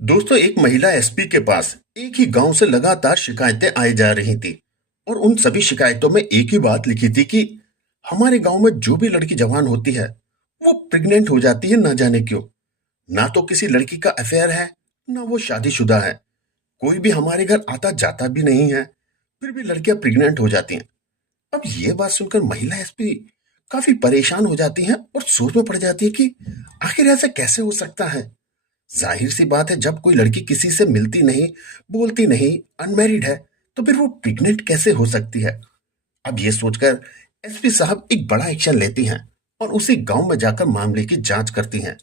दोस्तों, एक महिला एसपी के पास एक ही गांव से लगातार शिकायतें आई जा रही थी। और उन सभी शिकायतों में एक ही बात लिखी थी कि हमारे गांव में जो भी लड़की जवान होती है वो प्रेग्नेंट हो जाती है, ना जाने क्यों। ना तो किसी लड़की का अफेयर है, ना वो शादीशुदा है। कोई भी हमारे घर आता जाता भी नहीं है, फिर भी लड़कियां प्रेग्नेंट हो जाती हैं। अब ये बात सुनकर महिला एसपी काफी परेशान हो जाती हैं और सोच में पड़ जाती है कि आखिर ऐसा कैसे हो सकता है। जाहिर सी बात है, जब कोई लड़की किसी से मिलती नहीं, बोलती नहीं, अनमैरिड है, तो फिर वो प्रेग्नेंट कैसे हो सकती है। अब ये सोचकर एसपी साहब एक बड़ा एक्शन लेती हैं और उसी गांव में जाकर मामले की जांच करती हैं।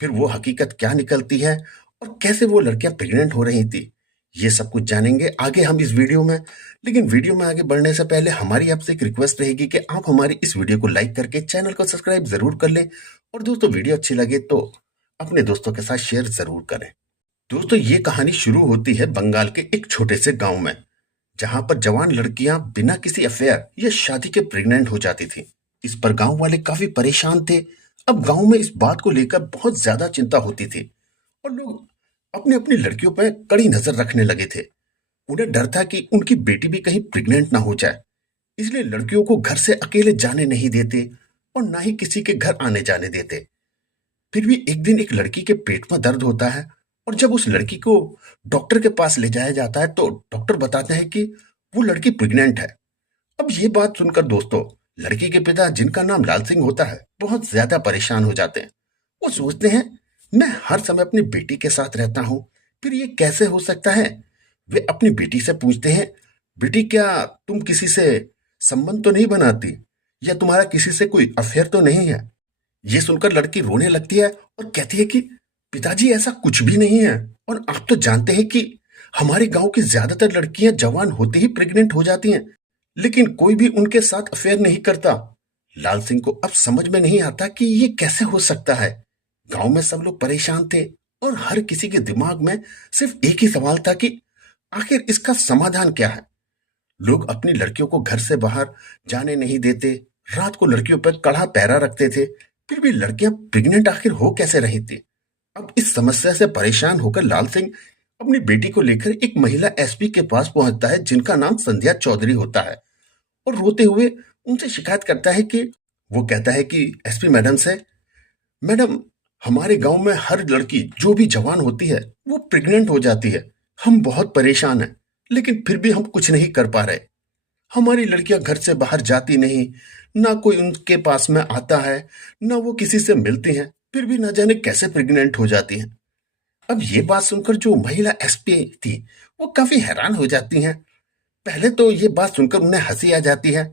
फिर वो हकीकत क्या निकलती है और कैसे वो लड़कियां प्रेग्नेंट हो रही थी, ये सब कुछ जानेंगे आगे हम इस वीडियो में। लेकिन वीडियो में आगे बढ़ने से पहले हमारी आपसे एक रिक्वेस्ट रहेगी कि आप हमारी इस वीडियो को लाइक करके चैनल को सब्सक्राइब जरूर कर लें। और दोस्तों, वीडियो अच्छी लगे तो अपने दोस्तों के साथ शेयर जरूर करें। दोस्तों, ये कहानी शुरू होती है बंगाल के एक छोटे से गांव में, जहां पर जवान लड़कियां बिना किसी अफेयर या शादी के प्रेग्नेंट हो जाती थी। इस पर गांव वाले काफी परेशान थे। अब गांव में इस बात को लेकर बहुत ज्यादा चिंता होती थी और लोग अपनी अपनी लड़कियों पर कड़ी नजर रखने लगे थे। उन्हें डर था कि उनकी बेटी भी कहीं प्रेग्नेंट ना हो जाए, इसलिए लड़कियों को घर से अकेले जाने नहीं देते और ना ही किसी के घर आने जाने देते। फिर भी एक दिन एक लड़की के पेट में दर्द होता है और जब उस लड़की को डॉक्टर के पास ले जाया जाता है तो डॉक्टर बताते हैं कि वो लड़की प्रेग्नेंट है। अब ये बात सुनकर दोस्तों, लड़की के पिता, जिनका नाम लाल सिंह होता है, बहुत ज्यादा परेशान हो जाते हैं। वो सोचते हैं, मैं हर समय अपनी बेटी के साथ रहता हूँ, फिर ये कैसे हो सकता है। वे अपनी बेटी से पूछते हैं, बेटी क्या तुम किसी से संबंध तो नहीं बनाती, या तुम्हारा किसी से कोई अफेयर तो नहीं है। ये सुनकर लड़की रोने लगती है और कहती है कि पिताजी, ऐसा कुछ भी नहीं है, और आप तो जानते हैं कि हमारे गांव की ज्यादातर लड़कियां जवान होते ही प्रेग्नेंट हो जाती हैं, लेकिन कोई भी उनके साथ अफेयर नहीं करता। लाल सिंह को अब समझ में नहीं आता कि ये कैसे हो सकता है। गांव में सब लोग परेशान थे और हर किसी के दिमाग में सिर्फ एक ही सवाल था कि आखिर इसका समाधान क्या है। लोग अपनी लड़कियों को घर से बाहर जाने नहीं देते, रात को लड़कियों पर कड़ा पहरा रखते थे, फिर भी लड़कियां प्रेग्नेंट आखिर हो कैसे रही थी। अब इस समस्या से परेशान होकर लाल सिंह अपनी बेटी को लेकर एक महिला एसपी के पास पहुंचता है, जिनका नाम संध्या चौधरी होता है, और रोते हुए उनसे शिकायत करता है कि वो कहता है कि एसपी मैडम से, मैडम, हमारे गांव में हर लड़की जो भी जवान होती है वो प्रेग्नेंट हो जाती है। हम बहुत परेशान हैं, लेकिन फिर भी हम कुछ नहीं कर पा रहे। हमारी लड़कियां घर से बाहर जाती नहीं, ना कोई उनके पास में आता है, ना वो किसी से मिलती हैं, फिर भी ना जाने कैसे प्रेग्नेंट हो जाती हैं। अब ये बात सुनकर जो महिला एसपी थी, वो काफी हैरान हो जाती हैं। पहले तो ये बात सुनकर उन्हें हंसी आ जाती है,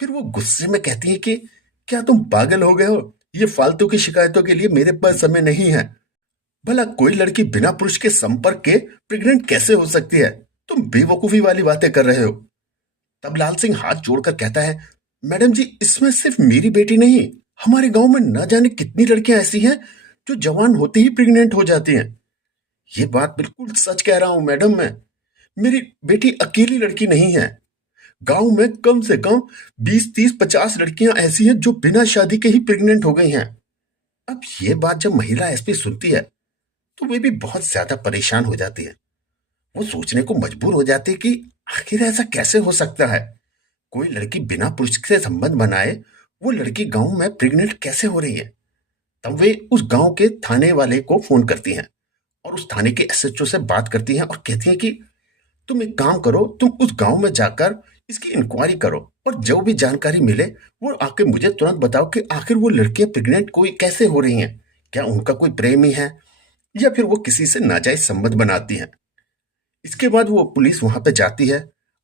फिर वो गुस्से में कहती है कि क्या तुम पागल हो गए हो, ये फालतू की शिकायतों के लिए मेरे पास समय नहीं है। भला कोई लड़की बिना पुरुष के संपर्क के प्रेग्नेंट कैसे हो सकती है। तुम बेवकूफी वाली बातें कर रहे हो। तब लाल सिंह हाथ जोड़कर कहता है, मैडम जी, इसमें सिर्फ मेरी बेटी नहीं, हमारे गांव में न जाने कितनी लड़कियां ऐसी हैं जो जवान होते ही प्रेग्नेंट हो जाती हैं। ये बात बिल्कुल सच कह रहा हूं मैडम मैं। मेरी बेटी अकेली लड़की नहीं है। गांव में कम से कम 20, 30, 50 लड़कियां ऐसी हैं जो बिना शादी के ही प्रेग्नेंट हो गई हैं। अब ये बात जब महिला एसपी सुनती है तो वे भी बहुत ज्यादा परेशान हो जाती है। वो सोचने को मजबूर हो जाती है कि आखिर ऐसा कैसे हो सकता है। कोई लड़की बिना पुरुष से संबंध बनाए वो लड़की गांव में प्रेग्नेंट कैसे हो रही है। तब वे उस गांव के थाने वाले को फोन करती हैं और उस थाने के एसएचओ से बात करती हैं और कहती हैं कि तुम एक काम करो, तुम उस गांव में जाकर इसकी इंक्वायरी करो और जो भी जानकारी मिले वो आके मुझे तुरंत बताओ कि आखिर वो लड़कियां प्रेग्नेंट कोई कैसे हो रही हैं। क्या उनका कोई प्रेमी है, या फिर वो किसी से नाजायज संबंध बनाती हैं। इसके बाद वो पुलिस वहां पे जाती है,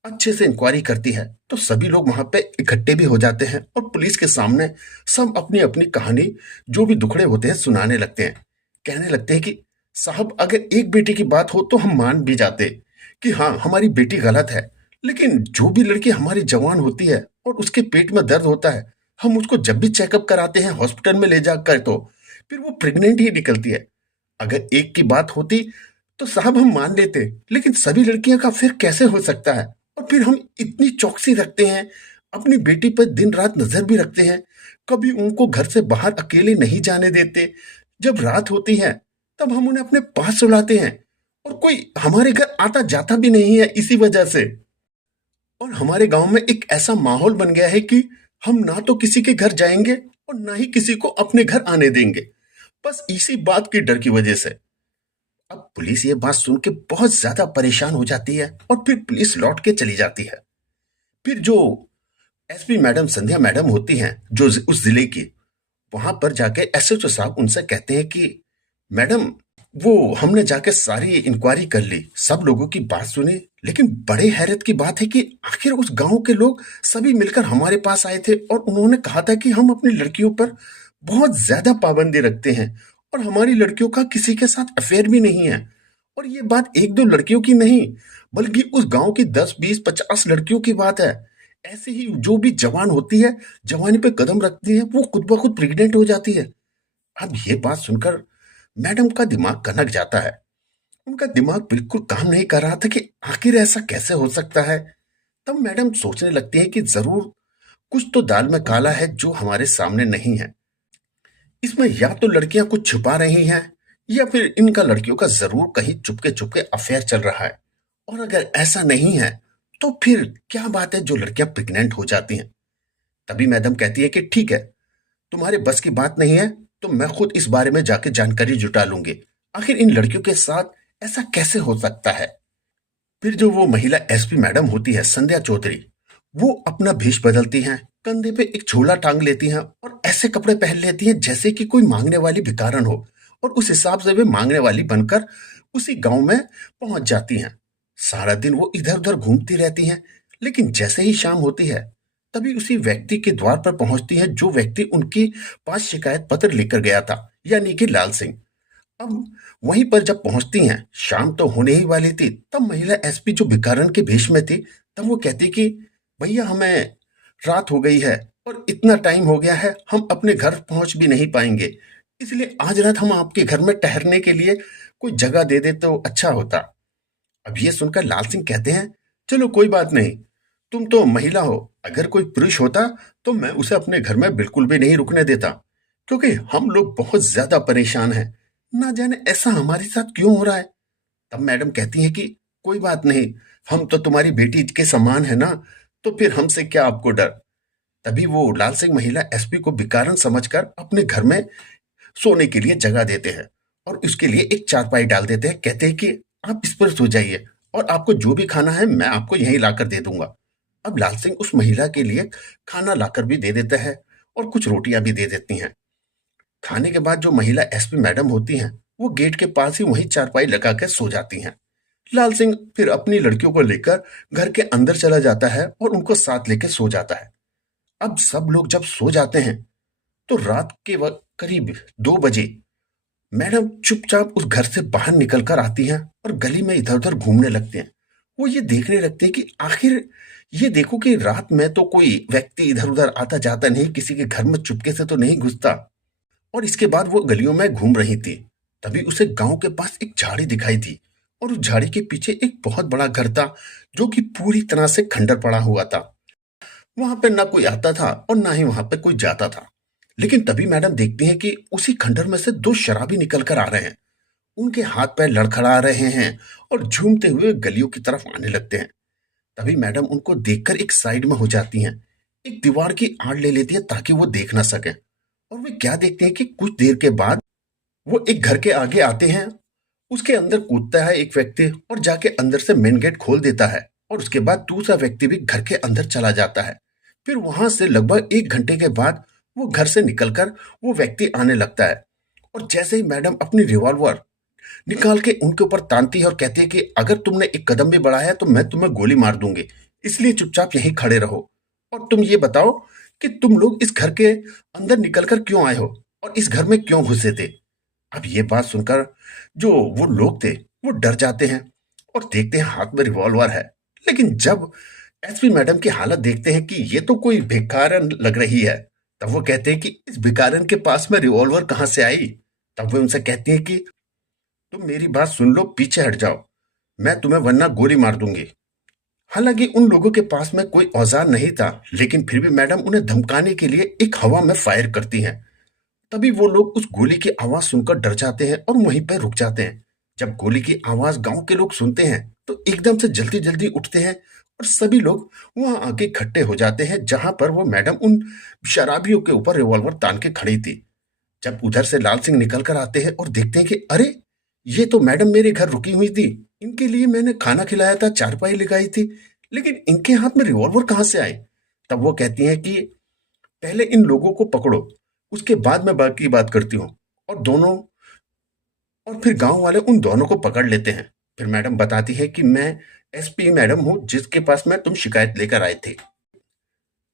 अच्छे से इंक्वायरी करती है, तो सभी लोग वहां पे इकट्ठे भी हो जाते हैं और पुलिस के सामने सब अपनी अपनी कहानी, जो भी दुखड़े होते हैं, सुनाने लगते हैं। कहने लगते हैं कि साहब, अगर एक बेटी की बात हो तो हम मान भी जाते कि हाँ, हमारी बेटी गलत है, लेकिन जो भी लड़की हमारी जवान होती है और उसके पेट में दर्द होता है, हम उसको जब भी चेकअप कराते हैं हॉस्पिटल में ले जाकर, तो फिर वो प्रेग्नेंट ही निकलती है। अगर एक की बात होती तो साहब हम मान लेते, लेकिन सभी लड़कियों का फिर कैसे हो सकता है। और फिर हम इतनी चौकसी रखते हैं, अपनी बेटी पर दिन रात नजर भी रखते हैं, कभी उनको घर से बाहर अकेले नहीं जाने देते। जब रात होती है तब हम उन्हें अपने पास सुलाते हैं और कोई हमारे घर आता जाता भी नहीं है इसी वजह से। और हमारे गांव में एक ऐसा माहौल बन गया है कि हम ना तो किसी के घर जाएंगे और ना ही किसी को अपने घर आने देंगे, बस इसी बात की डर की वजह से। अब पुलिस ये बात सुन के बहुत ज्यादा परेशान हो जाती है और फिर पुलिस लौट के चली जाती है। फिर जो एसपी मैडम संध्या मैडम होती हैं जो उस जिले की, वहां पर जाके एसएचओ साहब उनसे कहते हैं कि मैडम, वो हमने जाके सारी इंक्वायरी कर ली, सब लोगों की बात सुनी, लेकिन बड़े हैरत की बात है कि आखिर उस गांव के लोग सभी मिलकर हमारे पास आए थे और उन्होंने कहा था कि हम अपनी लड़कियों पर बहुत ज्यादा पाबंदी रखते हैं और हमारी लड़कियों का किसी के साथ अफेयर भी नहीं है। और ये बात एक दो लड़कियों की नहीं, बल्कि उस गांव की 10 20 50 लड़कियों की बात है। ऐसे ही जो भी जवान होती है, जवानी पे कदम रखती है, वो खुद ब खुद प्रेग्नेंट हो जाती है। अब ये बात सुनकर मैडम का दिमाग कनक जाता है। उनका दिमाग बिल्कुल काम नहीं कर रहा था कि आखिर ऐसा कैसे हो सकता है। तब मैडम सोचने लगती है कि जरूर कुछ तो दाल में काला है जो हमारे सामने नहीं है। इसमें या तो लड़कियां कुछ छुपा रही हैं या फिर इनका लड़कियों का जरूर कहीं चुपके चुपके अफेयर चल रहा है। और अगर ऐसा नहीं है तो फिर क्या बात है जो लड़कियां प्रेग्नेंट हो जाती हैं। तभी मैडम कहती है कि ठीक है, तुम्हारे बस की बात नहीं है तो मैं खुद इस बारे में जाके जानकारी जुटा लूंगी, आखिर इन लड़कियों के साथ ऐसा कैसे हो सकता है। फिर जो वो महिला एसपी मैडम होती है संध्या चौधरी, वो अपना भेष बदलती हैं, कंधे पे एक झोला टांग लेती हैं और ऐसे कपड़े पहन लेती हैं जैसे कि कोई मांगने वाली भिखारन हो, और उस हिसाब से वे मांगने वाली बनकर उसी गांव में पहुंच जाती हैं। सारा दिन वो इधर उधर घूमती रहती हैं, लेकिन जैसे ही शाम होती है तभी उसी व्यक्ति के द्वार पर पहुंचती हैं जो व्यक्ति उनकी पास शिकायत पत्र लेकर गया था, यानी कि लाल सिंह। अब वहीं पर जब पहुंचती हैं, शाम तो होने ही वाली थी, तब महिला एसपी जो भिखारन के भेष में थी, तब वो कहती कि भैया हमें रात हो गई है और इतना टाइम हो गया है, हम अपने घर पहुंच भी नहीं पाएंगे, इसलिए आज रात हम आपके घर में ठहरने के लिए कोई जगह दे दे तो अच्छा होता। अब ये सुनकर लाल सिंह कहते हैं, चलो कोई बात नहीं, तुम तो महिला हो, अगर कोई पुरुष होता तो मैं उसे अपने घर में बिल्कुल भी नहीं रुकने देता, क्योंकि हम लोग बहुत ज्यादा परेशान हैं, ना जाने ऐसा हमारे साथ क्यों हो रहा है। तब मैडम कहती है कि कोई बात नहीं, हम तो तुम्हारी बेटी के समान है ना, तो फिर हमसे क्या आपको डर। तभी वो लाल सिंह महिला एसपी को भिखारन समझकर अपने घर में सोने के लिए जगह देते हैं और उसके लिए एक चारपाई डाल देते हैं। कहते हैं कि आप इस पर सो जाइए और आपको जो भी खाना है मैं आपको यहीं लाकर दे दूंगा। अब लाल सिंह उस महिला के लिए खाना लाकर भी दे देता है और कुछ रोटियां भी दे देती हैं। खाने के बाद जो महिला एसपी मैडम होती हैं, वो गेट के पास ही वहीं चारपाई लगा के सो जाती हैं। लाल सिंह फिर अपनी लड़कियों को लेकर घर के अंदर चला जाता है और उनको साथ लेके सो जाता है। अब सब लोग जब सो जाते हैं तो रात के वक्त करीब 2 बजे मैडम चुपचाप उस घर से बाहर निकल कर आती हैं और गली में इधर उधर घूमने लगते हैं। वो ये देखने लगते हैं कि आखिर ये देखो कि रात में तो कोई व्यक्ति इधर उधर आता जाता नहीं, किसी के घर में चुपके से तो नहीं घुसता। और इसके बाद वो गलियों में घूम रही थी, तभी उसे गांव के पास एक झाड़ी दिखाई दी और उस झाड़ी के पीछे एक बहुत बड़ा घर था जो कि पूरी तरह से खंडर पड़ा हुआ था। वहां पे ना कोई आता था और ना ही वहां पे कोई जाता था। लेकिन तभी मैडम देखती हैं कि उसी खंडर में से दो शराबी निकल कर आ रहे हैं। उनके हाथ पैर लड़खड़ा रहे हैं और झूमते हुए गलियों की तरफ आने लगते हैं। तभी मैडम उनको देखकर एक साइड में हो जाती हैं, एक दीवार की आड़ ले लेती है ताकि वो देख ना सके। और वे क्या देखते हैं कि कुछ देर के बाद वो एक घर के आगे आते हैं। उसके अंदर कूदता है एक व्यक्ति और जाके अंदर से मेन गेट खोल देता है और उसके बाद दूसरा व्यक्ति भी घर के अंदर चला जाता है। फिर वहां से लगभग 1 घंटे के बाद वो घर से निकलकर वो व्यक्ति आने लगता है और जैसे ही मैडम अपनी रिवॉल्वर निकाल के उनके ऊपर तानती है और कहती है कि अगर तुमने एक कदम भी बढ़ाया तो मैं तुम्हें गोली मार दूंगी, इसलिए चुपचाप यहीं खड़े रहो और तुम ये बताओ कि तुम लोग इस घर के अंदर निकलकर क्यों आए हो और इस घर में क्यों घुसे थे। अब ये बात सुनकर जो वो लोग थे वो डर जाते हैं और देखते हैं हाथ में रिवॉल्वर है। लेकिन जब एसपी मैडम की हालत देखते हैं कि ये तो कोई भिखारन लग रही है, तब वो कहते हैं कि इस भिखारन के पास में रिवॉल्वर कहां से आई। तब वो उनसे कहती है कि तुम मेरी बात सुन लो, पीछे हट जाओ, मैं तुम्हें वरना गोली मार दूंगी। हालांकि उन लोगों के पास में कोई औजार नहीं था, लेकिन फिर भी मैडम उन्हें धमकाने के लिए एक हवा में फायर करती हैं। तभी वो लोग उस गोली की आवाज सुनकर डर जाते हैं और वहीं पर रुक जाते हैं। जब गोली की आवाज गांव के लोग सुनते हैं तो एकदम से जल्दी जल्दी उठते हैं और सभी लोग वहां आके इकट्ठे हो जाते हैं जहां पर वो मैडम उन शराबियों के ऊपर रिवॉल्वर तान के खड़ी थी। जब उधर से लाल सिंह निकल कर आते हैं और देखते हैं कि अरे, ये तो मैडम मेरे घर रुकी हुई थी, इनके लिए मैंने खाना खिलाया था, चारपाई लगाई थी, लेकिन इनके हाथ में रिवॉल्वर कहाँ से आए। तब वो कहती हैं कि पहले इन लोगों को पकड़ो, उसके बाद मैं बाकी बात करती हूँ। और फिर गांव वाले उन दोनों को पकड़ लेते हैं। फिर मैडम बताती है कि मैं एसपी मैडम हूँ जिसके पास मैं तुम शिकायत लेकर आए थे।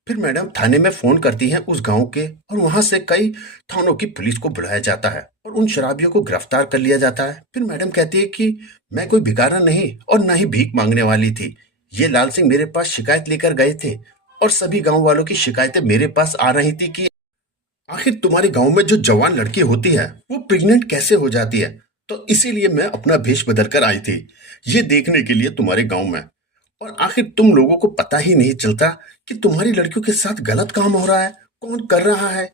फिर मैडम थाने में फोन करती हैं उस गांव के और वहां से कई थानों की पुलिस को बुलाया जाता है और उन शराबियों को गिरफ्तार कर लिया जाता है। फिर मैडम कहती है कि मैं कोई भिखारी नहीं और ना ही भीख मांगने वाली थी। ये लाल सिंह मेरे पास शिकायत लेकर गए थे और सभी गांव वालों की शिकायतें मेरे पास आ रही थी कि आखिर तुम्हारे गांव में जो जवान लड़की होती है वो प्रेग्नेंट कैसे हो जाती है। तो इसीलिए मैं अपना भेष बदल कर आई थी, ये देखने के लिए तुम्हारे गांव में। और आखिर तुम लोगों को पता ही नहीं चलता कि तुम्हारी लड़कियों के साथ गलत काम हो रहा है, कौन कर रहा है।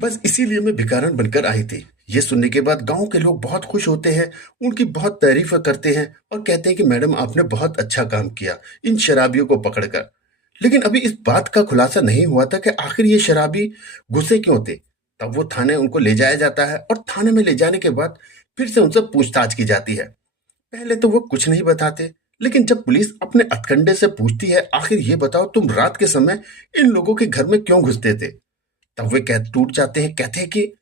बस इसीलिए मैं भिखारन बनकर आई थी। ये सुनने के बाद गांव के लोग बहुत खुश होते हैं, उनकी बहुत तारीफ करते हैं और कहते हैं कि मैडम आपने बहुत अच्छा काम किया इन शराबियों को पकड़कर। लेकिन अभी इस बात का खुलासा नहीं हुआ था कि आखिर ये शराबी घुसे क्यों थे। तब वो थाने उनको ले जाया जाता है और थाने में ले जाने के बाद फिर से उनसे पूछताछ की जाती है। पहले तो वो कुछ नहीं बताते, लेकिन जब पुलिस अपने हथकंडे से पूछती है आखिर ये बताओ तुम रात के समय इन लोगों के घर में क्यों घुसते थे, तब वे कह टूट जाते हैं, कहते हैं कि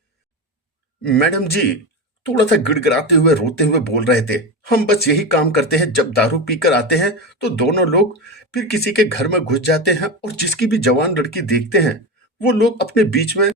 मैडम जी, थोड़ा सा गिड़गिड़ाते हुए रोते हुए बोल रहे थे, हम बस यही काम करते हैं, जब दारू पीकर आते हैं तो दोनों लोग फिर किसी के घर में घुस जाते हैं और जिसकी भी जवान लड़की देखते हैं वो लोग अपने बीच में,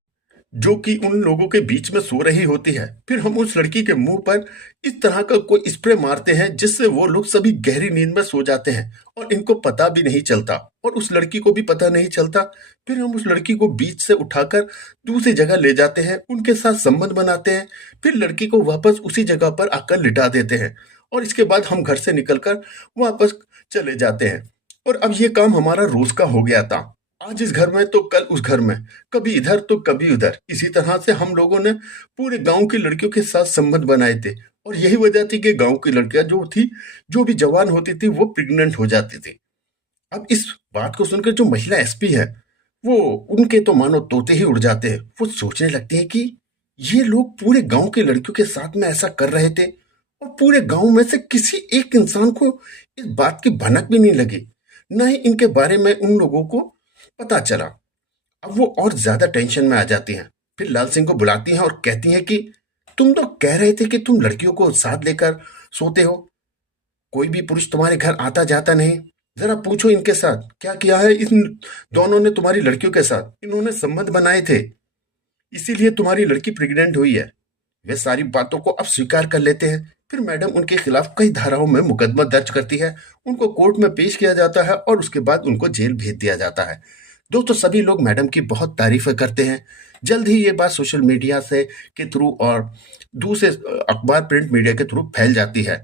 जो कि उन लोगों के बीच में सो रही होती है, फिर हम उस लड़की के मुंह पर इस तरह का कोई स्प्रे मारते हैं जिससे वो लोग सभी गहरी नींद में सो जाते हैं और इनको पता भी नहीं चलता और उस लड़की को भी पता नहीं चलता। फिर हम उस लड़की को बीच से उठाकर दूसरी जगह ले जाते हैं, उनके साथ संबंध बनाते हैं, फिर लड़की को वापस उसी जगह पर आकर लिटा देते हैं और इसके बाद हम घर से निकलकर वापस चले जाते हैं। और अब ये काम हमारा रोज का हो गया था, आज इस घर में तो कल उस घर में, कभी इधर तो कभी उधर। इसी तरह से हम लोगों ने पूरे गांव की लड़कियों के साथ संबंध बनाए थे और यही वजह थी कि गांव की लड़कियां जो थी, जो भी जवान होती थी, वो प्रेग्नेंट हो जाती थी। अब इस बात को सुनकर जो महिला एसपी है, वो, उनके तो मानो तोते ही उड़ जाते हैं। वो सोचने लगते हैं कि ये लोग पूरे गांव की लड़कियों के साथ में ऐसा कर रहे थे और पूरे गांव में से किसी एक इंसान को इस बात की भनक भी नहीं लगी, न ही इनके बारे में उन लोगों को पता चला। अब वो और ज्यादा टेंशन में आ जाती हैं। फिर लाल सिंह को बुलाती हैं और कहती हैं कि तुम तो कह रहे थे कि तुम लड़कियों को साथ लेकर सोते हो, कोई भी पुरुष तुम्हारे घर आता जाता नहीं, जरा पूछो इनके साथ क्या किया है इन दोनों ने तुम्हारी लड़कियों के साथ, इन्होंने संबंध बनाए थे, इसीलिए तुम्हारी लड़की प्रेग्नेंट हुई है। वे सारी बातों को अब स्वीकार कर लेते हैं। फिर मैडम उनके खिलाफ कई धाराओं में मुकदमा दर्ज करती है, उनको कोर्ट में पेश किया जाता है और उसके बाद उनको जेल भेज दिया जाता है। दोस्तों, सभी लोग मैडम की बहुत तारीफें करते हैं। जल्द ही ये बात सोशल मीडिया से के थ्रू और दूसरे अखबार प्रिंट मीडिया के थ्रू फैल जाती है।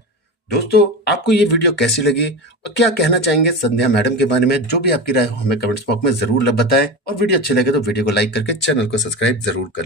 दोस्तों, आपको ये वीडियो कैसी लगी और क्या कहना चाहेंगे संध्या मैडम के बारे में, जो भी आपकी राय हो हमें कमेंट्स बॉक्स में जरूर बताएं और वीडियो अच्छी लगे तो वीडियो को लाइक करके चैनल को सब्सक्राइब जरूर करें।